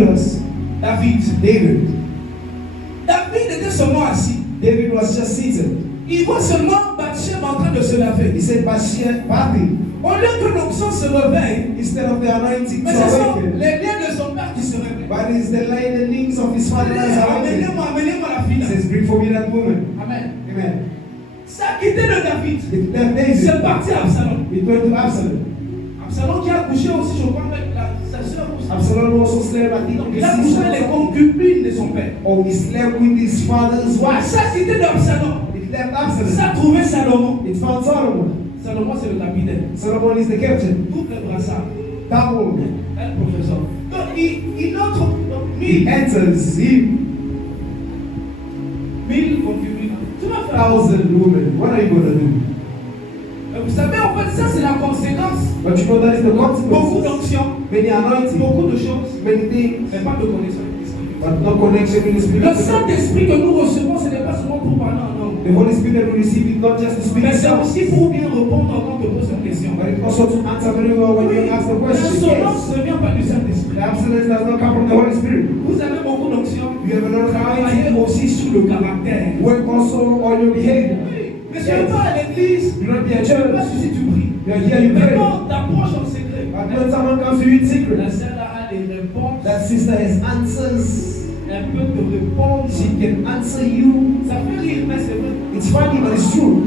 with us. David était seulement assis. David was just seated. Il voit seulement Bathsheba en train de se laver. He said, Bathsheba, Au lieu que l'onction se réveille, instead of the anointing mais to ce sont awaken, les liens de son père qui se réveillent. but it's the lineage of his father that is awakening. Amenez-moi la fille He là. says, bring for me that woman. Amen. Amen. Ça a quitté le David. It left David. C'est parti à Absalom. It went to Absalom. Absalom qui a couché aussi, je crois, avec sa soeur. Absalom also slept, I think, Donc, with il a his couché les sister. concubines de son père. Oh, he slept with his father's wife. Ça a quitté d'Absalom. It left Absalom. Ça a trouvé Salomon. It found Solomon. Salomon, c'est le capitaine. Solomon is the captain. Coupe le brassard. That woman. Un professeur. Donc, il entre donc, He 1000 enters him. concubines. Tu vas faire. 1,000 women. What are you going to do? Vous savez, en fait, ça, c'est la conséquence. But you know that is the Beaucoup consequence. d'onction, Many anointing, beaucoup de choses, many things, mais pas de connaissance. but no connection in the spirit. Le Saint-Esprit que nous recevons, ce n'est pas seulement pour parler en langue, The Holy Spirit that we receive it not just to speak mais c'est itself, aussi pour bien répondre quand on te pose une question. but it also to answer very well when you ask the question. L'insolence Yes. ne vient pas du Saint-Esprit. The abstinence does not come from the Holy Spirit. Vous avez beaucoup d'onction. You have a lot of Travaillez anointing. aussi sur le caractère. Work also on your behavior. Oui, mais tu ne vas pas à l'église, You don't be a tu ne church. pas si tu pries. You are here, you Mais pray. quand t'approches en secret, But when someone comes to you in secret, la sœur a des réponses. that sister has answers. Elle peut te répondre. She can answer you. Ça fait rire, mais c'est vrai. It's funny, but it's true.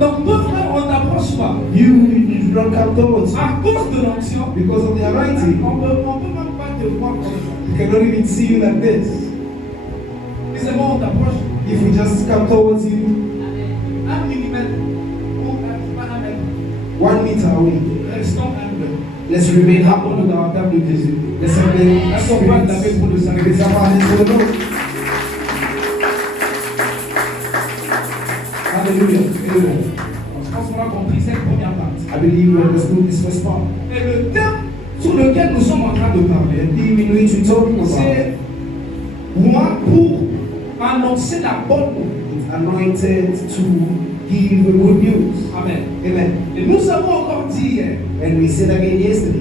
Donc, deux frères, on n'approche pas. You don't come towards you À cause de l'onction, because of the anointing. on peut même pas te voir comme ça. We cannot even see you like this. Dis-moi, on t'approche. If we just come towards you 1 millimètre. Ou pas 1 mètre. 1 meter away, Restons humbles. let's remain humble with our table de Jésus. Let's have the Laissons pas taper pour le salut. Let's have our hands for the Lord. Hallelujah. Amen. Je pense qu'on a compris cette première partie. I believe we understood this first part. Et le thème sur lequel nous sommes en train de parler, The theme in which we're talking about, c'est moi pour annoncer la bonne nouvelle. it's anointed to give the good news. Amen. Amen. Et nous avons encore dit hier And we said again yesterday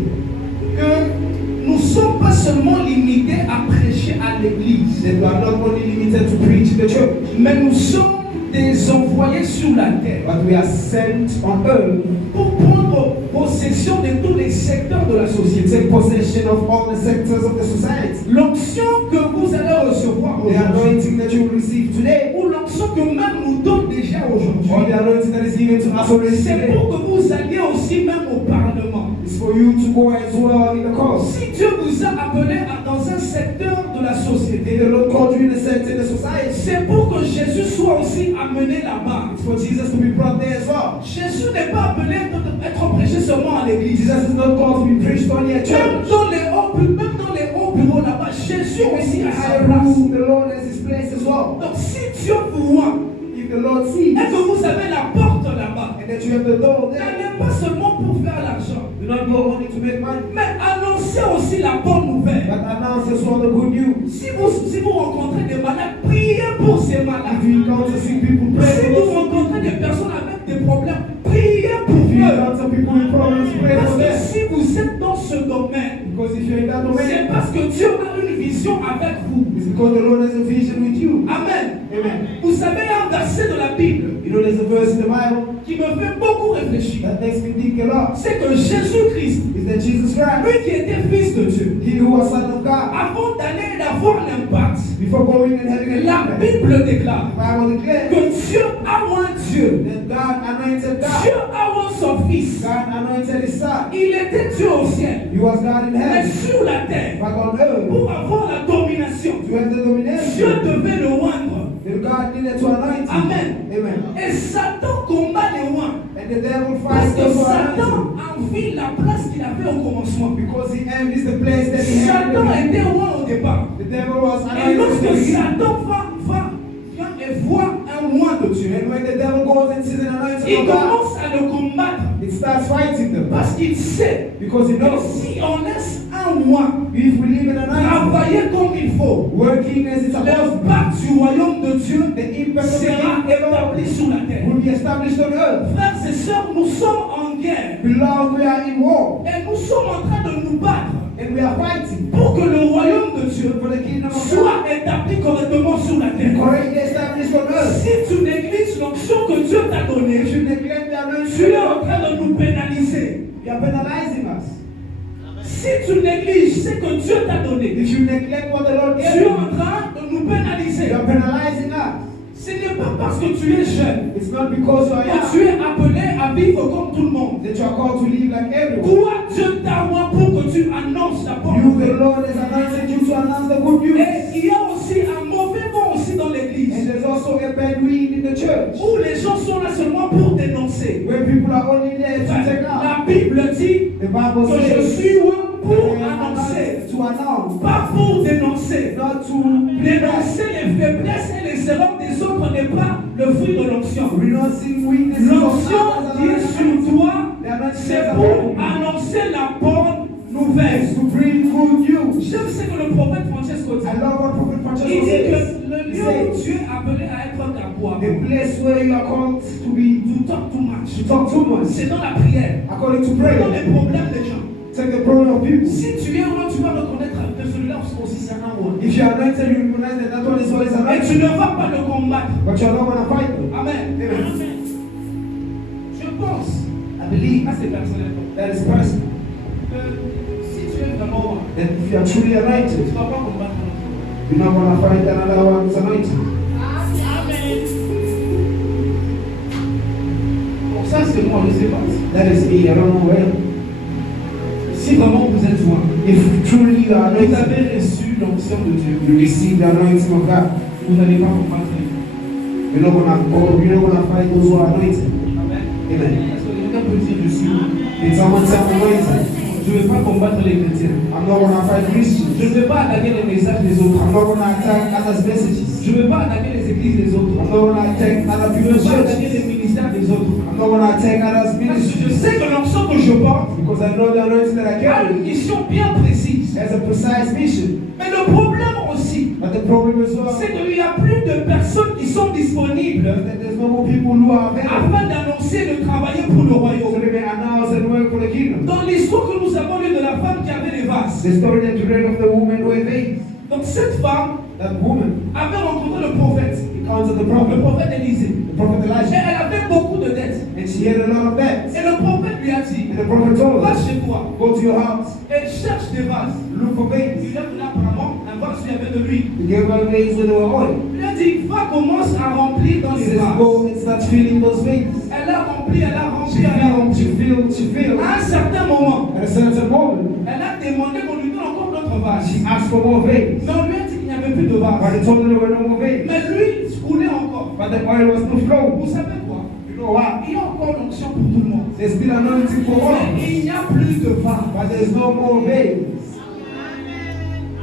que nous ne sommes pas seulement limités à prêcher à l'église, that we are not only limited to preach in the church, mais nous sommes des envoyés sur la terre but we are sent on earth pour prendre possession de tous les secteurs de la to société. take possession of all the sectors of the society. L'onction que vous allez recevoir The aujourd'hui, anointing that you will receive today, ou l'onction que même nous donne déjà aujourd'hui, or the anointing that is given to us already c'est today, pour que vous alliez aussi même au Parlement. is for you to go as well in the cause. Si Dieu vous a appelé dans un secteur de la If société, the Lord called you in a sector in the society, c'est pour que Jésus soit aussi amené là-bas. it's for Jesus to be brought there as well. Jésus n'est pas appelé d'être prêché seulement à l'église. Jesus is not called to be preached only at Même church. même dans les hauts bureaux là-bas, Jésus aussi a sa I place. room, the Lord has his place as well. Donc si Dieu vous voit If the Lord sees, et que vous avez la porte là-bas, and that you have the door there, n'allez pas seulement pour faire l'argent, do not go only to make money, mais annoncez aussi la bonne nouvelle. but announce as well the good news. Si vous rencontrez des malades, priez pour ces malades. If you encounter sick people, pray Si for vous them. rencontrez des personnes avec des problèmes, priez pour If you eux. encounter people with problems, pray Parce for que them. si vous êtes dans ce domaine, Because if you're in that c'est domain, parce que Dieu a une vision avec vous. it's because the Lord has a vision with you. Amen. Amen. Vous savez, il y a un verset de la Bible You know, there's a verse in the Bible qui me fait beaucoup réfléchir. that makes me think a lot. C'est que Jésus-Christ, Is that Jesus Christ, lui qui était fils de Dieu, He who was Son of God, avant d'aller d'avoir l'impact, before going and having a la impact, Bible déclare the Bible declares que Dieu a un Dieu. that God anointed God. Dieu a un son fils. God anointed His Son. Il était Dieu au ciel, He was God in mais heaven, sur la terre, but on earth, pour avoir la domination, to have the Dieu domination, devait le oindre. then God needed to anoint Him. Amen. Amen. Et Satan combat les oints. And the devil Parce fights que those who Satan anoint envie la place qu'il avait au commencement. Him because he envies the place that he had. Satan était oint au départ. The devil was Et anointed. lorsque Satan vient et voit un oint de Dieu, And when the devil goes and sees an anointing il of God, commence à le combattre. it starts fighting them. Parce qu'il sait Because he que knows si on laisse un oint if we live in an anointing, travailler comme il faut, working as it's supposed to, l'impact du royaume de Dieu the impact of the sera kingdom établi sur la terre. will be established on earth. Frères et sœurs, nous sommes en guerre. Beloved, we are in war. Et are penalizing us. Si tu négliges ce que Dieu t'a donné, If you neglect what the Lord tu gave es you, en train de nous pénaliser. you are penalizing us. Ce n'est pas parce que tu es jeune It's not because you are que tu young es appelé à vivre comme tout le monde. that you are called to live like everyone. Toi, Dieu t'a envoyé pour que tu annonces la bonne You, the nouvelle. Lord, has anointed you to announce the good news. Et il y a aussi un mauvais vent aussi dans And l'église, there's also a bad weed in the church, où les gens sont là seulement pour dénoncer. where people are only there to take out. La Bible dit The Bible que je says, suis loin pour I am annoncer, anointed to announce, pas pour dénoncer. not to Dénoncer les faiblesses et les erreurs des autres n'est pas le fruit de l'onction. renouncing weaknesses of L'onction others qui est as sur toi, the anointing c'est is pour upon you. annoncer la bonne nouvelle. To bring good news. J'aime ce que le prophète Francesco dit. I love what Prophet Il Francesco dit says. que le He lieu où says, Dieu est appelé à être ta voix, the place where you are called to be, tu talk too much. to talk too much, C'est dans la prière, according to dans prayer. les problèmes des gens. Take the problem of people. Si tu es là, tu vas reconnaître que celui-là aussi c'est un homme. If you are anointed, you recognize that that one is always Et tu anointed, ne vas pas le combattre. but you are not going to fight them. Amen. Amen. Je pense, I believe à ces personnels, that is personal. que si tu es vraiment, That if you are truly tu ne anointed, vas pas combattre un autre. you're not going to fight another one who's anointed. Amen. Bon, ça c'est moi, je ne sais pas. That is me. I don't know where. Si vraiment vous êtes loin, If truly you are vous anointed, avez reçu l'onction de Dieu, you receive the anointing of God. vous n'allez pas combattre les gens. You're not going to fight those who are anointed. Amen. Amen. Est-ce que quelqu'un peut dire je suis loin? Did someone say I'm anointed? Je ne vais pas combattre les chrétiens. I'm not going to fight Christians. Je ne vais pas attaquer les messages des autres. I'm not going to attack others' messages. Je ne vais pas attaquer les églises des autres. I'm not going to attack other Je ne people's vais pas attaquer churches. les ministères des autres. I'm not going to attack others' Parce que ministries. je sais que l'onction que je porte Because I know the anointing that I a carry une mission bien précise. has a precise mission. Mais le problème aussi, But the problem is well, c'est qu'il n'y a plus de personnes qui sont disponibles that there's no more people who are available. afin d'annoncer et de travailler pour le So royaume. they may announce and work for the kingdom. Dans l'histoire que nous avons lue de la femme qui avait les vases, The story that you read of the woman with AIDS. donc cette femme That woman avait rencontré le prophète, encountered the le prophet, prophète Élisée. the prophet Et Elijah, elle avait beaucoup de dettes. and she had a lot of debts. Et le prophète lui a dit, And the prophet told va her, chez toi go to your house, et cherche des vases. look for Il vase. lui a donné apparemment un vase où il y avait de l'huile. He gave her vase with oil. Il lui a dit, va commence à remplir dans He les says, vases. go and start filling those vases. Elle a rempli, elle a rempli, She elle a filled, she rempli. filled, she filled. À un certain moment, At a certain moment, elle a demandé qu'on lui donne encore d'autres vases. she asked for more vase. Mais on lui a dit qu'il n'y avait plus de But vases. they told her there were no more vase. Mais l'huile coulait encore. But the oil was still flowing. Vous savez quoi? You know why? Il y a encore l'onction pour tout le monde. There's still anointing for all. Mais il n'y a plus de vases. But there's no more vase.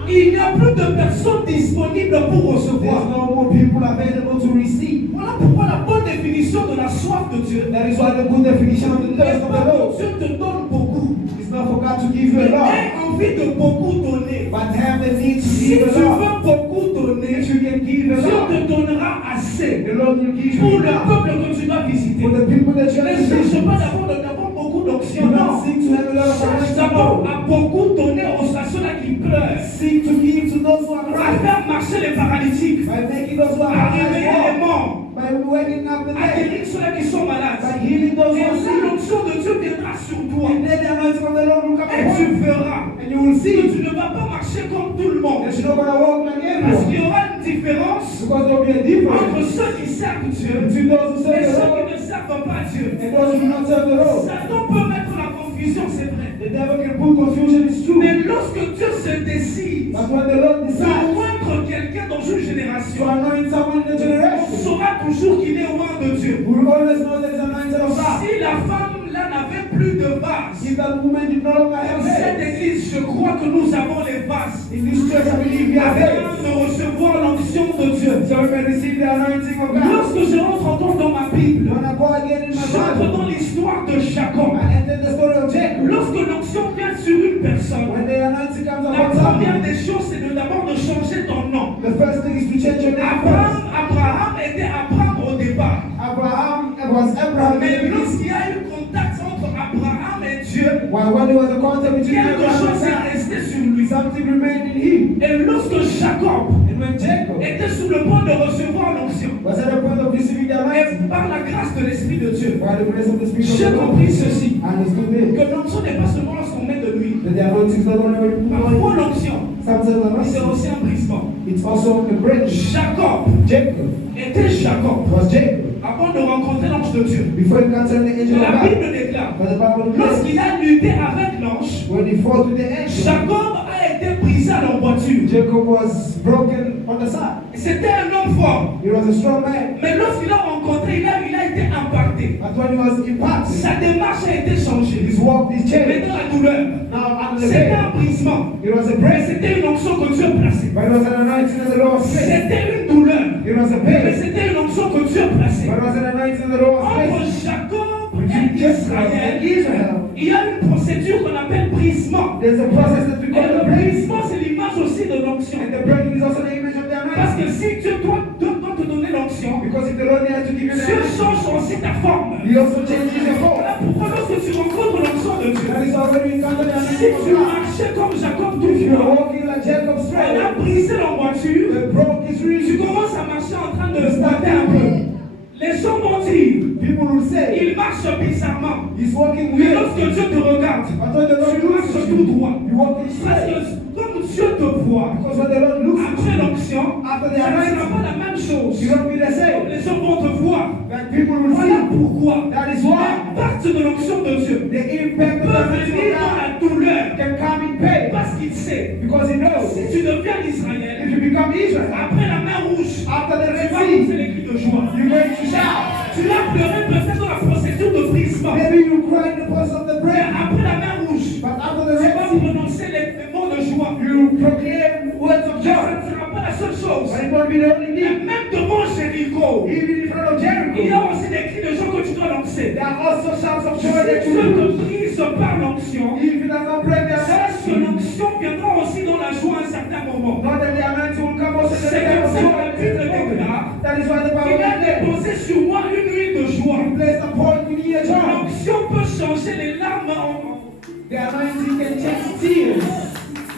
Il n'y a plus de personnes disponibles pour There's recevoir. no more people available to receive. Voilà pourquoi la bonne définition de la soif de Dieu That is why the good definition of the n'est thirst of pas the que Lord Dieu te donne beaucoup, is not for God to give you a mais lot, aie envie de beaucoup donner. but have the need to Si give tu a lot. veux beaucoup donner, If you can give a Dieu lot, te donnera assez the Lord will give pour you le enough. peuple que tu vas visiter. For the people that you Ne have to cherche visit. pas d'avoir beaucoup d'onction, Do non. not seek to have a lot of Cherche anointing. d'abord à beaucoup donner à ceux-là qui pleurent, Seek to give to those who are à crying. faire marcher les paralytiques, By making those who are à réveiller les alive morts, by waking up the à dead. guérir ceux-là qui sont malades. By healing those Et who are là, sick. l'onction de Dieu viendra sur toi. And then the anointing of the Lord will come Et upon tu you. verras And you will que see tu ne vas pas marcher comme tout le monde. that you're not going to walk like Parce everyone. qu'il y aura une différence Because there will be a entre difference ceux qui servent Dieu between those who et serve the ceux Lord qui ne servent pas Dieu. and those who do not serve the Lord. Satan peut mettre la confusion, c'est vrai. The devil can put confusion, it's true. Mais lorsque Dieu se décide But when the Lord de decides moindre quelqu'un dans une to génération, anoint someone in the on generation, saura toujours qu'il est loin de Dieu. we will always know that it's anointed of God. Si la femme là n'avait plus de vase, If that woman did no longer have dans cette faith, église, je crois que nous avons les vases in this church I believe we have afin faith. de recevoir l'onction de Dieu. So we may receive the anointing of God. Lorsque je rentre encore dans ma Bible, When I go again in my j'entre Bible, dans l'histoire de Jacob. I enter the story of Jacob. Lorsque l'onction vient sur une personne, When the anointing comes la upon première someone, des choses, c'est d'abord de changer ton nom. the first thing is to change your name first. Abraham était Abraham au départ. Abraham, it was Abraham. Mais lorsqu'il y a eu contact entre Abraham et Dieu, While when there was a contact between quelque Abraham chose and est God, resté sur lui. something remained in him. Et lorsque Jacob And when Jacob était sur le point de recevoir l'onction, was at the point of receiving the anointing, et par la grâce de l'Esprit de Dieu, by By the grace of the Spirit of J'ai the Lord, compris ceci. I understood this. Que l'onction n'est pas seulement lorsqu'on met de l'huile. That the anointing is not only when you Parfois put l'onction, sometimes c'est anointing, aussi un brisement. it's also a breaking. Jacob Jacob était Jacob was Jacob avant de rencontrer l'ange de Dieu. before he encountered the angel of La God. Bible déclare, But the Bible declares, lorsqu'il a lutté avec l'ange, when he fought with the angel, Jacob a été brisé à l'emboîture. Jacob was broken on the side. C'était un homme fort. He was a strong man. Mais lorsqu'il a rencontré, il a été impacté. But when he was impacted, Sa démarche a été changée. his walk is changed. Maintenant la douleur. Now under the C'était veil, un brisement. it was a Mais breaking. c'était une onction que Dieu a placée. But it was an anointing that the Lord placed. C'était une douleur. It was a Mais pain. c'était une onction que Dieu a placée. But it was an anointing that the Lord Entre placed. Jacob Between et Jacob Israël, and Israel, il y a une procédure qu'on appelle brisement. there's a process that we Et call le the breaking. brisement, c'est l'image aussi de l'onction. And the breaking is also the image of the Parce anointing. que si Dieu doit te donner l'onction, Because if the Lord has to give you the Dieu anointing, change aussi ta forme. He also changes your form. Voilà pourquoi lorsque tu rencontres l'onction de Dieu, That is already encountered the si anointing of tu God. marchais comme Jacob tout If you're droit, walking like Jacob elle straight, a brisé l'emboîture, the broke is tu real. commences à marcher en train de squatter un peu. Les gens vont dire, People will say, il marche bizarrement. he's walking Mais weird. lorsque Dieu te regarde, But when the Lord tu looks marches at tout you, droit. you walking Parce straight. que comme Dieu te voit, Because when the Lord looks at après you, l'onction, after the ça ne sera anointing, pas la même chose. you don't be the Comme same. les gens vont te voir. Like people will Voilà see. pourquoi That is why l'impact de l'onction de Dieu the impact of the peut anointing venir of dans God la douleur. can come in pain. Parce qu'il sait, Because He knows si tu deviens Israël, if you become Israel, après la mer rouge, after the tu Red vas pousser Sea, les cris de joie. you're going to shout. Tu vas pleurer peut-être dans la procédure de brisement. Maybe you cry in the process of the Mais prayer. après la mer rouge, But after the tu Red vas Sea, prononcer les mots de joie. you proclaim words of Ça joy. ne sera pas la seule chose. But it won't be the only Et thing. même devant Jéricho, Even in front of il y Jericho, a aussi des cris de joie que tu dois lancer. there are also shouts of Si joy that Dieu you do. te brise par l'onction, If you doesn't pray the sache que anointing, l'onction viendra aussi dans la joie à un certain moment. not that the anointing will come also in the C'est time comme of ça que la joy. Bible déclare. That is why the Bible Il a declares, déposé sur moi une huile de joie. He placed upon me a joy. L'onction peut changer les larmes en... The anointing can change tears.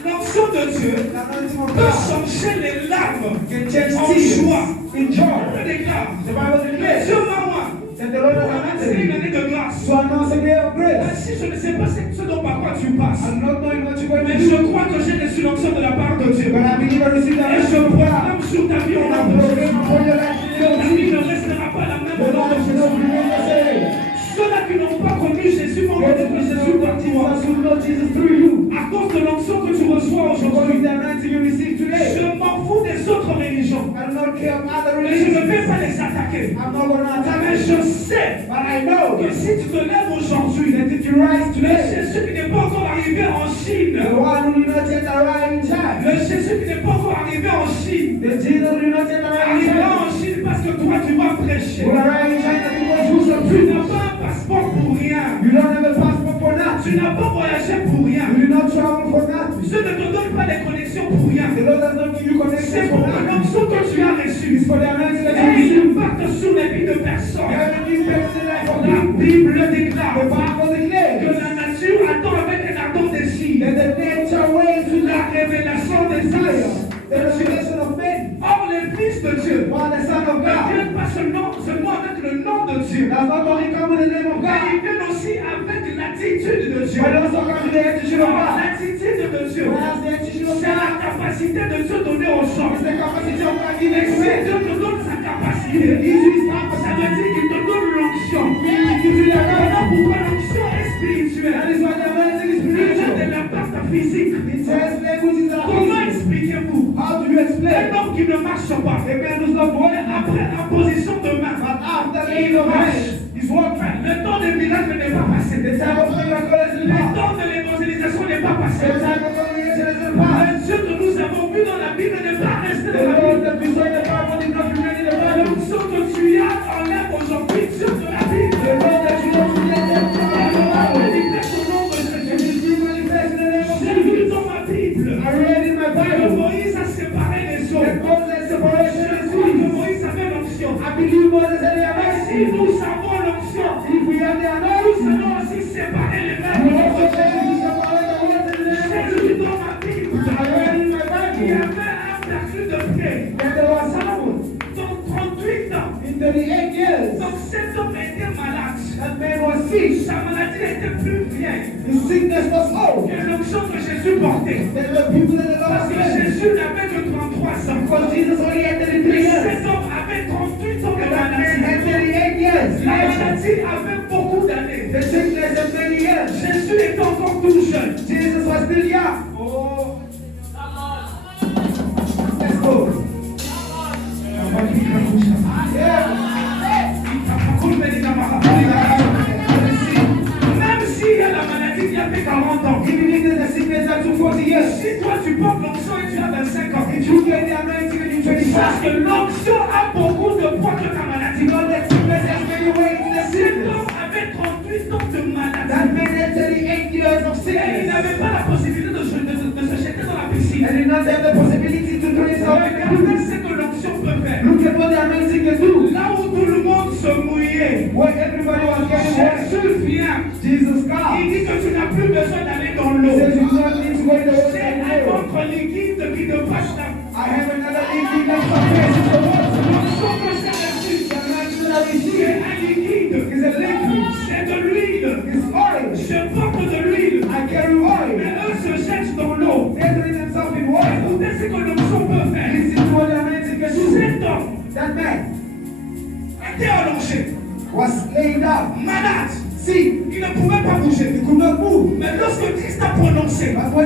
L'onction de Dieu The anointing of peut God changer les larmes can change en tears joie. in joy. Je déclare. The Bible declares Dieu m'a moi that the Lord pour has annoncer une anointed année de grâce. to announce a day of grace. Si je ne sais pas ce dont par quoi tu passes, I'm not knowing what you're going mais to je do, crois que j'ai reçu l'onction de la part de Dieu. but I believe I received the Et je anointing of God. proclame sur ta vie en And I nom de Jésus. proclaim upon your life Ta today. vie ne restera pas la même The au nom de Lord Jésus. will not remain the same. Ceux-là qui n'ont pas connu Jésus vont Let connaître the Jésus par toi. Jesus who know Jesus through you. À cause de l'onction que tu reçois Because aujourd'hui. of the anointing you receive today. Je m'en fous des autres religions. I do not care of other Et je ne religions. vais pas les attaquer. I'm not going to attack Mais you. je sais But I know que si tu te lèves aujourd'hui, that if you rise le today, Jésus qui n'est pas encore arrivé en Chine, the one who did not yet arrive in time, le Jésus qui n'est pas encore arrivé en Chine, the Jesus who did not yet arrive in arrivera time, en Chine parce que toi tu vas prêcher. will arrive in China because you shall Tu preach. n'as pas un passeport pour rien. You don't have a passport for nothing. Tu n'as pas voyagé pour rien. You do not travel for nothing. Je ne te donne pas des connexions pour rien. The Lord does not give you C'est connections for pour nothing. l'onction que tu as reçue. It's for the anointing that Et you receive. il impacte sur les vies de You personnes. have an impact in the life of La people. Bible The déclare Bible que declares la nature attend avec un ardent désir that the nature waits to la révélation des desire fils. the revelation of men. Or, les fils de Dieu While the Son of ne God viennent pas seulement avec le nom de Dieu, does not only come with the name of mais God, ils viennent aussi avec l'attitude de Dieu. but also comes with the attitude of God. L'attitude de Dieu, What has the attitude of c'est God? la capacité de Dieu donnée aux gens. It's the capacity of God Et given si to men. Dieu te donne sa capacité, He gives you his ça capacity. veut dire qu'il te donne l'onction. He gives you the Voilà anointing. pourquoi l'onction est That spirituelle. is why the anointing is Il a spiritual. de l'impact physique. It says languages are Comment physical. expliquez-vous How do you un explain? homme qui ne marche pas, A man does not walk après la position de main, but after the laying of hands, he's walking. le temps des miracles n'est pas passé. The time of miracle is Le past. temps de l'évangélisation n'est pas passé. The time of congregation is past. Le Dieu que nous avons vu dans la Bible n'est pas resté The dans la Lord Bible. that we saw in the Bible did not remain in the Bible. L'onction que tu as enlève aujourd'hui Dieu de la Bible. The Lord that you know today is not in the Bible. Manifeste au nom de And Jésus. you see manifest in the name of J'ai Jesus. vu dans ma Bible I read in my que Bible Moïse a séparé les eaux. that Moses separation Je is crois que seen. Moïse avait l'onction. I believe Moses had the Et si anointing. nous avons l'onction, If we have the nous anointing, allons aussi séparer les we mains. also can separate the waters in the name of J'ai Jesus. vu dans ma Bible I read in my qu'il y Bible avait un verset de près. that the sickness was old. que l'onction que Jésus portait. There were people in the Parce Lord's que presence. Jésus n'avait que 33 ans. Because Jesus only had 33 years. Cet homme avait 38 ans de And that man had maladie. 38 years. La maladie avait beaucoup d'années. The sickness had many years. Jésus était encore tout jeune. Jesus was still young. Oh, Let's go. Yeah. même s'il y a la maladie qui a fait 40 ans, Even if there's a sickness that took 40 years, si toi tu portes l'onction et tu as 25 ans, if you get the anointing and you're 25, parce que l'onction a beaucoup de poids que ta maladie. you know that sickness has many weight in the Cet sickness. homme avait 38 ans de maladie. That man had 38 years of Et il sickness. n'avait pas la possibilité de se jeter dans la piscine. And he doesn't have the possibility to do himself in the Regardez pool. ce que l'onction peut faire. Look at what the anointing can do. Là où tout le monde se mouillait, Where everybody was getting wet, Jésus vient. Jesus Il comes. dit que tu n'as plus besoin d'aller dans He l'eau. says you don't need to go in the C'est ocean un anymore. autre liquide qui te passe là. I have another liquid that's compared to the water. L'onction que j'ai reçue, The anointing that we c'est see un liquide. is a liquid. C'est de l'huile. It's oil. Je porte de l'huile. I carry oil. Mais eux se jettent dans l'eau. They're doing themselves in water. Écoutez ce que l'onction peut faire. Listen to what the anointing can do. Cet homme That man était allongé, was laid down, malade. sick. Il ne pouvait pas bouger. He could not move. Mais lorsque Christ a prononcé, But when